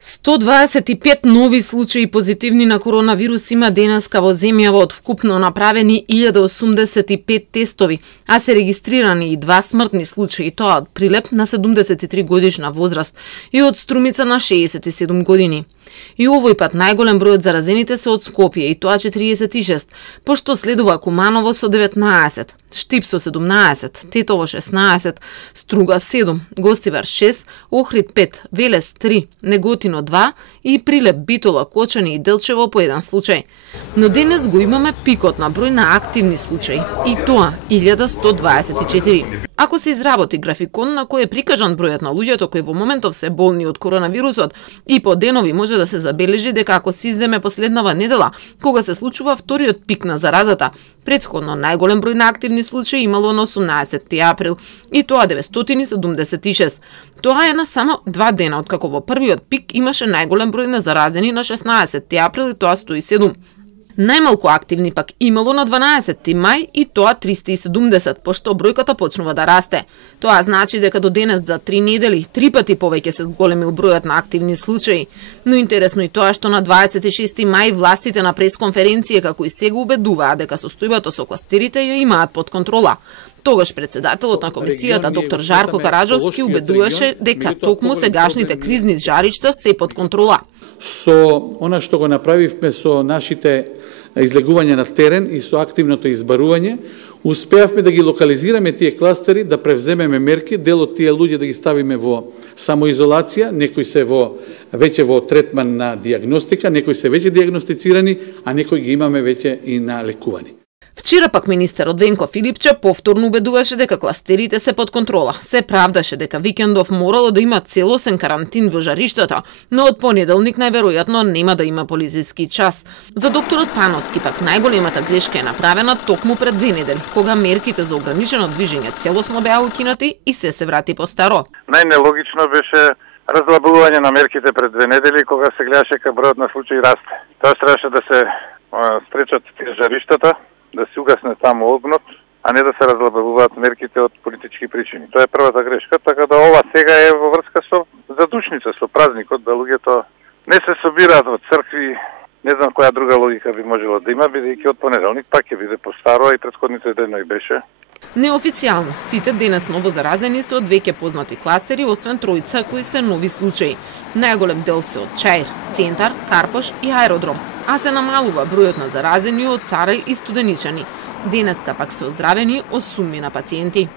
125 нови случаи позитивни на коронавирус има денеска во земјава од вкупно направени 1085 тестови, а се регистрирани и 2 смртни случаи, тоа од Прилеп на 73 годишна возраст и од Струмица на 67 години. И овој пат најголем број од заразените се од Скопје, и тоа 46, пошто следува Куманово со 19, Штип со 17, Тетово 16, Струга 7, Гостивар 6, Охрид 5, Велес 3, Неготино 2 и Прилеп, Битола, Кочани и Делчево по 1 случај. Но денес го имаме пикот на број на активни случаи, и тоа 1124. Ако се изработи графикон на кој е прикажан бројот на луѓето кои во моментов се болни од коронавирусот и по денови може да се забележи дека ако се изземе последнава недела, кога се случува вториот пик на заразата, претходно најголем број на активни случаи имало на 18 април, и тоа 976. Тоа е на само 2 дена откако во првиот пик имаше најголем број на заразени на 16 април, и тоа 107. Најмалку активни пак имало на 12 мај, и тоа 370, пошто бројката почнува да расте. Тоа значи дека до денес за 3 недели 3 пати повеќе се зголемил бројот на активни случаи. Но интересно и тоа што на 26 мај властите на пресконференција како и сега убедуваа дека состојбата со кластерите ја имаат под контрола. Тогаш председателот на комисијата доктор Жарко Караджовски убедуваше дека токму сегашните кризни жаришта се под контрола. Со она што го направивме со нашите излегувања на терен и со активното избарување, успеавме да ги локализираме тие кластери, да превземеме мерки, дел од тие луѓе да ги ставиме во самоизолација, некои се веќе во третман на диагностика, некои се веќе диагностицирани, а некои ги имаме веќе и на лекувани. Вчера пак министерот Венко Филипче повторно убедуваше дека кластерите се под контрола. Се правдаше дека викендов морало да има целосен карантин во жариштата, но од понеделник најверојатно нема да има полициски час. За докторот Пановски пак најголемата грешка е направена токму пред 2 недели, кога мерките за ограничено движење целосно беа укинати и се врати по старо. Најнелогично беше разлабување на мерките пред 2 недели, кога се гледаше дека бројот на случаи расте. Тоа требаше да се спречат тие жариштата, да се угасне таму огнот, а не да се разлабавуваат мерките од политички причини. Тоа е првата грешка, така да ова сега е во врска со задушница, со празникот, да луѓето не се собираат во цркви. Не знам која друга логика би можело да има, бидејќи од понеделник пак ќе биде постаро, и претходните денови беше. Неофицијално, сите денес ново заразени се од веќе познати кластери, освен тројца кои се нови случаи. Најголем дел се од Чаир, Центар, Карпош и Аеродром, а се намалува бројот на заразени од Сарај и Студеничани. Денеска пак се оздравени 8 пациенти.